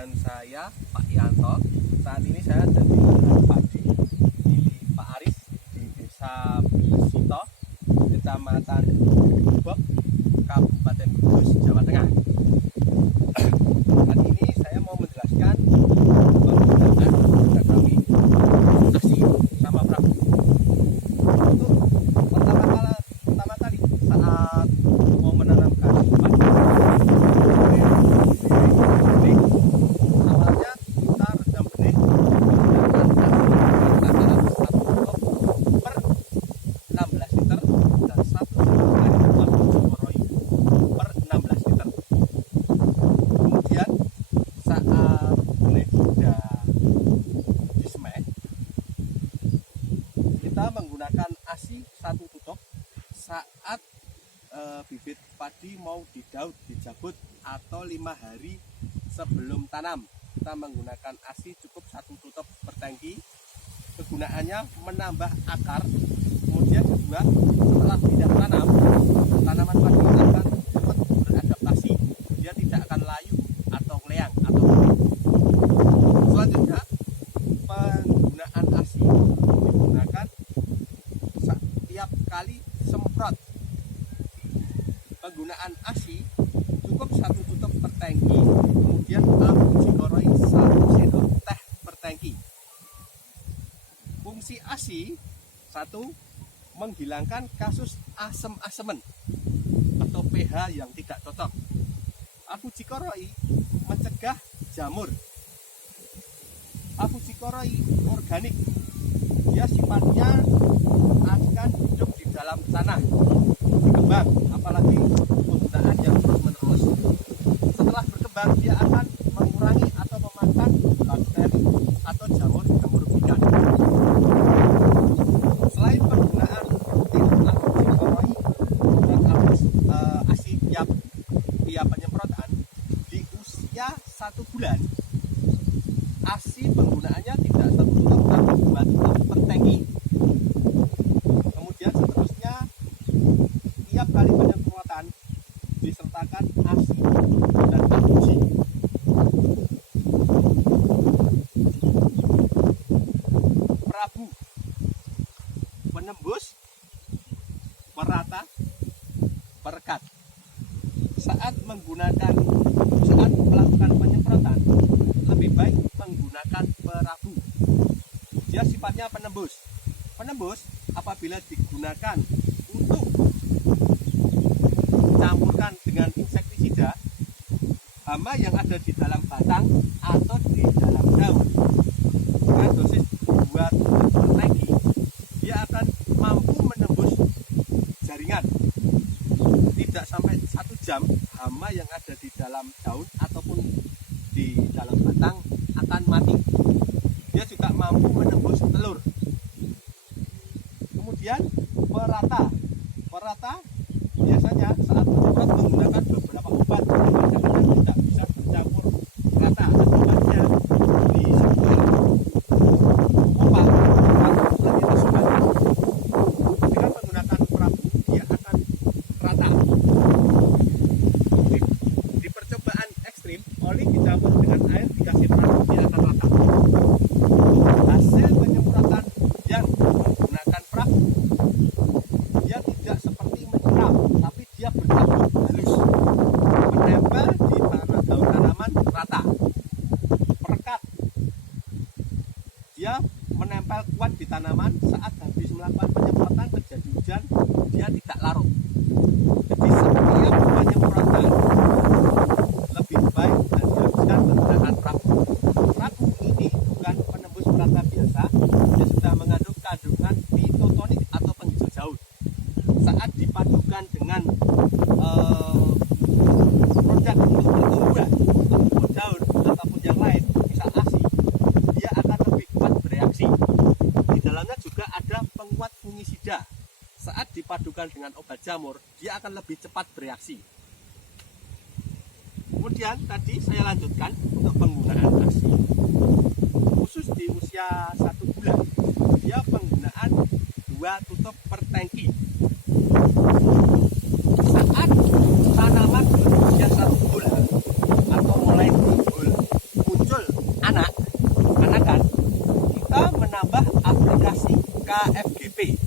dengan saya Pak Yanto. Saat ini saya ada di padi di Pak Aris di Desa Sito, Kecamatan Gubok, Kabupaten Kudus, Jawa Tengah. Kali ini saya mau menjelaskan penggunaan kami ASI sama perahu. Untuk pertama kali saat mau menanamkan padi, awalnya kita rendam benih menggunakan antara 1 kop per 16 liter dan 1 air abu cikoroi per 16 liter. Kemudian saat benih sudah disemai, kita menggunakan ASI 1 tutup. Saat bibit padi mau didaut, dijabut atau 5 hari sebelum tanam, kita menggunakan ASI cukup 1 tutup per tangki. Kegunaannya menambah akar. Kemudian kedua, setelah tidak tanam, tanaman padi akan cepat beradaptasi, dia tidak akan layu atau ngeleang atau kering. Selanjutnya, penggunaan ASI digunakan setiap kali semprot. Penggunaan ASI cukup 1 tutup per tangki, kemudian abu cikoroi 1 sendok teh per tangki. Fungsi ASI 1, menghilangkan kasus asem-asemen atau pH yang tidak cocok. Abu cikoroi mencegah jamur. Abu cikoroi organik, dia sifatnya akan hidup di dalam tanah, berkembang, apalagi penggunaan yang terus-menerus. Setelah berkembang, dia akan mengurangi atau memakan bakteri atau jamur yang merugikan. Selain penggunaan rutin abu cikoroi dan ASI tiap penyemprotan, di usia 1 bulan, ASI penggunaannya tidak 1 tutup tapi 2 tutup per tangki. Kemudian seterusnya, tiap kali penyemprotan disertakan ASI dan abuji. Perabu, penembus, perata, perekat. Saat melakukan penyemprotan, lebih baik menggunakan perabu. Dia sifatnya penembus. Penembus apabila digunakan untuk campurkan dengan insektisida, hama yang ada di dalam batang atau di dalam daun, dengan dosis 2 per tangki, dia akan mampu menembus jaringan. Tidak sampai 1 jam, hama yang ada di dalam daun ataupun di dalam batang akan mati. Dia juga mampu menembus telur. Kemudian perata biasanya saat menyemprot menggunakan beberapa obat, kadang-kadang tidak bisa tercampur rata. Obatnya disemprot pompa lagi masukkan. Dengan menggunakan perabu, dia akan rata. Di percobaan ekstrim, oli dicampur dengan air dikasih perabu, dia akan rata. Hasil penyemprotan yang menggunakan perabu, dia tidak seperti menyiram, tapi dia bertabur halus, menempel di daun tanaman rata. Perekat, dia menempel kuat di tanaman. Saat habis melakukan penyemprotan terjadi hujan, dia tidak larut. Jadi setiap penyemprotan lebih baik dan dihabiskan menggunakan perabu. Perabu ini bukan penembus perata biasa, dia sudah mengandung kandungan fitotonik atau penghijau daun. Saat dipadukan dengan produk untuk pertumbuhan daun ataupun yang lain, misal ASI, dia akan lebih kuat bereaksi. Di dalamnya juga ada penguat fungisida. Saat dipadukan dengan obat jamur, dia akan lebih cepat bereaksi. Kemudian tadi saya lanjutkan untuk penggunaan ASI khusus di usia 1 bulan, dia penggunaan 2 tutup per tangki. Saat tanaman berusia 1 bulan atau mulai timbul KFGP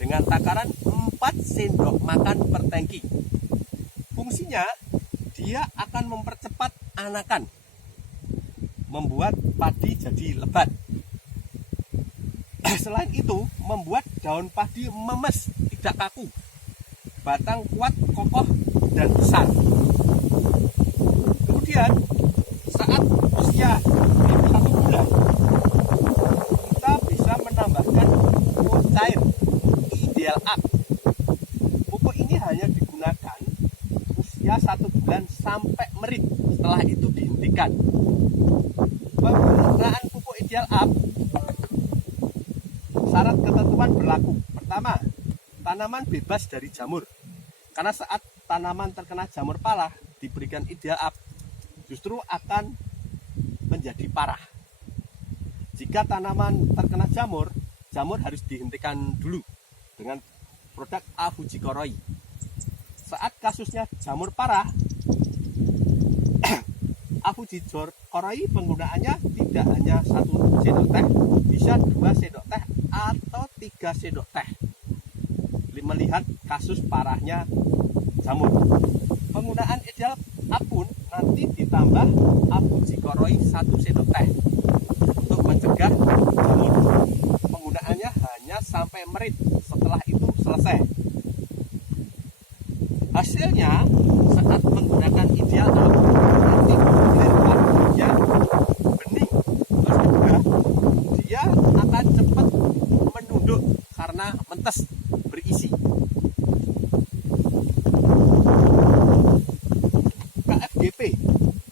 dengan takaran 4 sendok makan per tangki. Fungsinya dia akan mempercepat anakan, membuat padi jadi lebat. Selain itu, membuat daun padi memes, tidak kaku, batang kuat, kokoh, dan besar. Kemudian saat usia 1 bulan, kita bisa menambahkan pupuk cair Ideal Up. Pupuk ini hanya digunakan usia 1 bulan sampai merit, setelah itu dihentikan. Penggunaan pupuk Ideal Up, syarat ketentuan berlaku. Pertama, tanaman bebas dari jamur. Karena saat tanaman terkena jamur pala diberikan Ideal Up, justru akan menjadi parah. Jika tanaman terkena jamur, jamur harus dihentikan dulu dengan produk Afujikoroy. Saat kasusnya jamur parah, Afujikoroy penggunaannya tidak hanya 1 sendok teh, bisa 2 sendok teh atau 3 sendok teh. Melihat kasus parahnya jamur. Penggunaan Ideal Up pun nanti ditambah Afujikoroy 1 sendok teh untuk mencegah jamur. Penggunaannya hanya sampai merit, setelah itu selesai. Hasilnya saat menggunakan Ideal Up, nanti padinya bening. Terus kedua, dia akan cepat menunduk karena mentes, berisi. KFGP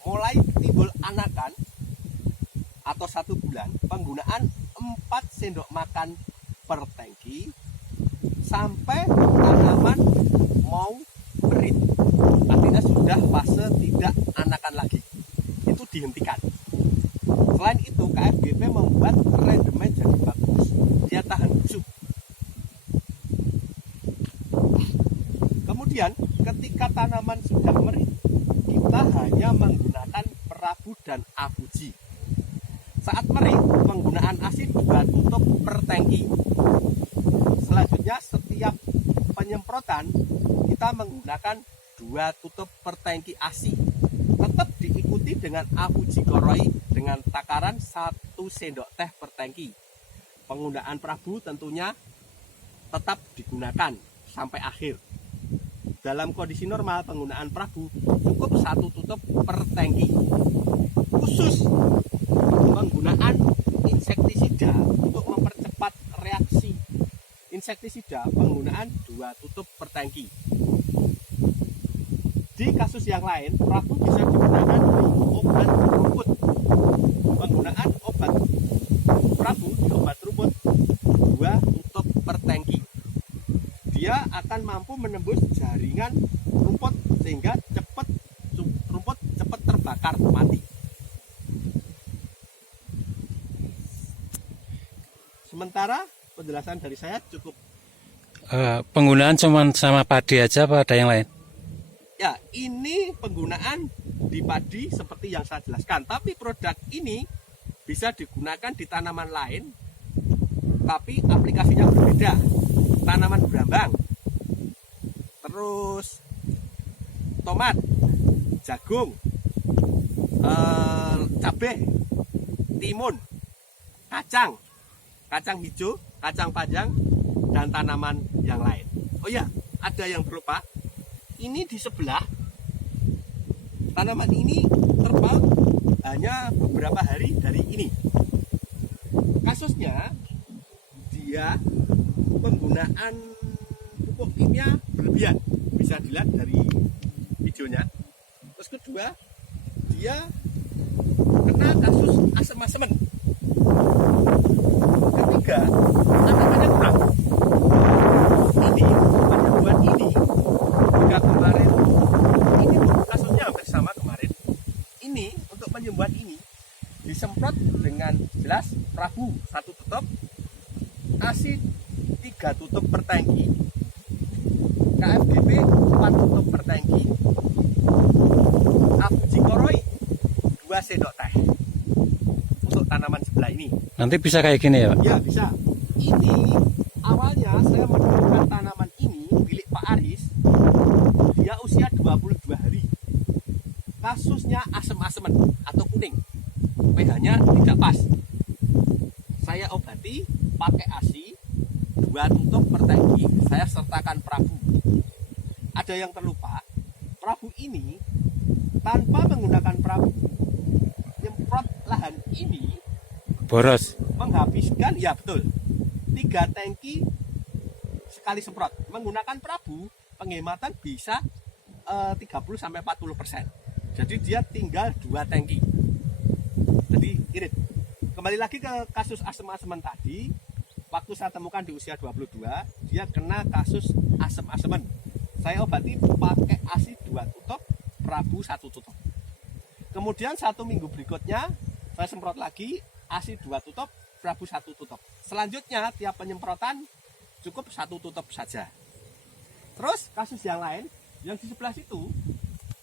mulai timbul anakan atau 1 bulan, penggunaan 4 sendok makan per tangki sampai tanaman mau berit, artinya sudah fase tidak anakan lagi, itu dihentikan. Selain itu, KFGP membuat rendemen jadi bagus, dia tahan busuk. Kemudian ketika tanaman sudah merit, kita hanya menggunakan Prabu dan Afuji. Saat merit, penggunaan ASI 2 tutup per tangki. Selanjutnya setiap penyemprotan kita menggunakan 2 tutup per tangki ASI. Tetap diikuti dengan Afujikoroy dengan takaran 1 sendok teh per tangki. Penggunaan Prabu tentunya tetap digunakan sampai akhir. Dalam kondisi normal, penggunaan Prabu cukup 1 tutup per tangki. Khusus penggunaan insektisida untuk mempercepat reaksi insektisida, penggunaan 2 tutup per tangki. Di kasus yang lain, Prabu bisa digunakan di obat rumput. Penggunaan obat Prabu di obat rumput 2 tutup per tangki. Dia akan mampu menembus jaringan rumput sehingga rumput cepat terbakar mati. Sementara penjelasan dari saya cukup. Penggunaan cuma sama padi aja apa ada yang lain? Ya, ini penggunaan di padi seperti yang saya jelaskan. Tapi produk ini bisa digunakan di tanaman lain, tapi aplikasinya berbeda. Tanaman berambang, terus tomat, jagung, cabai, timun, kacang hijau, kacang panjang, dan tanaman yang lain. Oh ya, ada yang berlupa. Ini di sebelah, tanaman ini terbang hanya beberapa hari dari ini. Kasusnya, dia penggunaan pupuk kimia berlebihan, bisa dilihat dari videonya. Terus kedua, dia kena kasus asem-asemen. Ketiga, tanamannya kurang. Ini penyembuhan ini juga kemarin, ini kasusnya hampir sama kemarin. Ini untuk penyembuhan ini disemprot dengan jelas Prabu 1 tutup, ASI 3 tutup per tangki, KFGP 4 tutup per tangki, Afujikoroy 2 sendok teh untuk tanaman sebelah ini. Nanti bisa kayak gini ya Pak? Ya bisa. ini awalnya saya menemukan tanaman ini milik Pak Aris. Dia usia 22 hari. Kasusnya asem-aseman atau kuning. pH-nya tidak pas. Saya obati pakai ASI 2 tutup per tangki. Saya sertakan Prabu. Ada yang terlupa, Prabu ini tanpa menggunakan Prabu, nyemprot lahan ini Boros. menghabiskan, ya betul, 3 tangki sekali semprot. Menggunakan Prabu penghematan bisa 30-40%. Jadi dia tinggal 2 tangki. Jadi irit. Kembali lagi ke kasus asem-aseman tadi. Waktu saya temukan di usia 22, dia kena kasus asem-aseman. Saya obati pakai ASI 2 tutup, Prabu 1 tutup. Kemudian 1 minggu berikutnya saya semprot lagi ASI 2 tutup, Prabu 1 tutup. Selanjutnya tiap penyemprotan cukup 1 tutup saja. Terus kasus yang lain yang di sebelah situ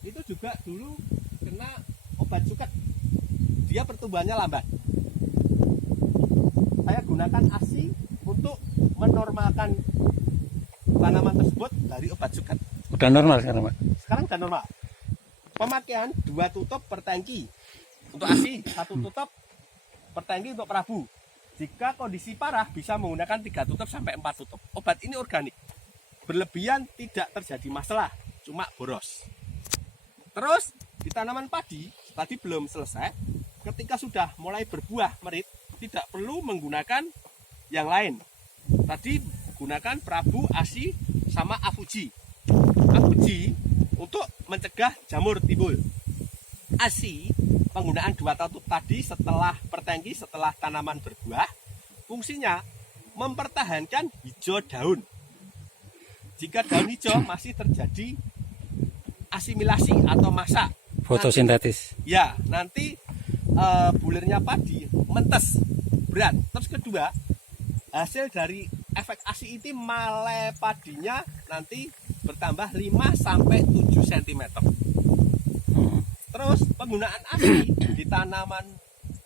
itu juga dulu kena obat cuket. Dia pertumbuhannya lambat. Saya gunakan ASI untuk menormalkan tanaman tersebut dari obat cuket. Udah normal sekarang, Pak? Sekarang sudah normal. Pemakaian 2 tutup per tangki untuk ASI, 1 tutup per tangki untuk Prabu. Jika kondisi parah bisa menggunakan 3 tutup sampai 4 tutup. Obat ini organik. Berlebihan tidak terjadi masalah, cuma boros. Terus di tanaman padi, tadi belum selesai. Ketika sudah mulai berbuah merit, tidak perlu menggunakan yang lain. Tadi gunakan Prabu, ASI, sama Afuji. Afuji untuk mencegah jamur timbul. ASI, penggunaan 2 tutup tadi setelah pertangki, setelah tanaman berbuah, fungsinya mempertahankan hijau daun. Jika daun hijau masih terjadi asimilasi atau masak, Fotosintesis. ya nanti bulirnya padi mentes berat. Terus kedua, hasil dari efek ASI itu male padinya nanti bertambah 5-7 cm. Terus penggunaan ASI di tanaman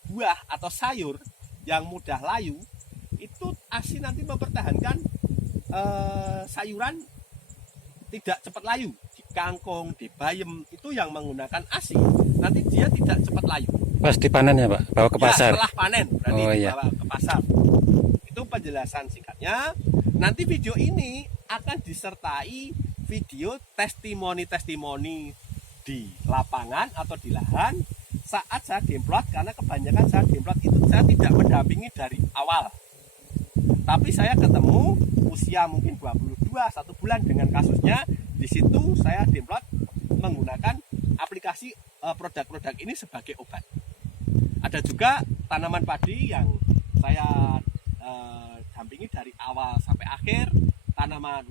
buah atau sayur yang mudah layu, itu ASI nanti mempertahankan sayuran tidak cepat layu. Di kangkung, di bayam itu yang menggunakan ASI, nanti dia tidak cepat layu. Pas dipanen ya, Pak? Bawa ke pasar? Ya, setelah panen berarti Oh, iya. dibawa ke pasar. Itu penjelasan singkatnya. Nanti video ini akan disertai video testimoni-testimoni di lapangan atau di lahan saat saya demplot, karena kebanyakan saya demplot itu saya tidak mendampingi dari awal. Tapi saya ketemu usia mungkin 22, 1 bulan dengan kasusnya. Di situ saya demplot menggunakan aplikasi produk-produk ini sebagai obat. Ada juga tanaman padi yang saya dampingi dari awal sampai akhir. Tanaman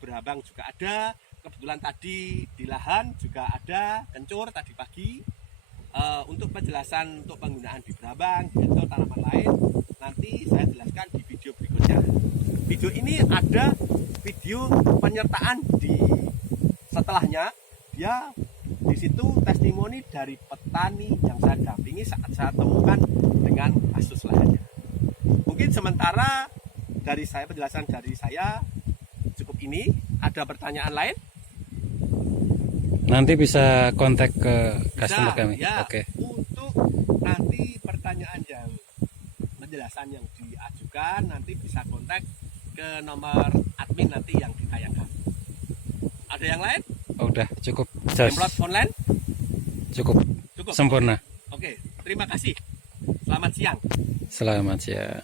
berabang juga ada. Kebetulan tadi di lahan juga ada kencur tadi pagi. Untuk penjelasan untuk penggunaan di berabang, atau tanaman lain, nanti saya jelaskan di video berikutnya. Video ini ada video penyertaan di setelahnya. Dia di situ testimoni dari petani yang saya dampingi saat saya temukan dengan kasus lahannya. Mungkin sementara dari saya, penjelasan dari saya cukup ini. Ada pertanyaan lain? Nanti bisa kontak ke customer kami. Ya, Oke. untuk nanti pertanyaan yang penjelasan yang diajukan nanti bisa kontak ke nomor admin nanti yang ditayangkan. Ada yang lain? Oh, udah cukup. Jelas. Demplot online? Cukup. Cukup. Sempurna. Oke, terima kasih. Selamat siang. Selamat siang.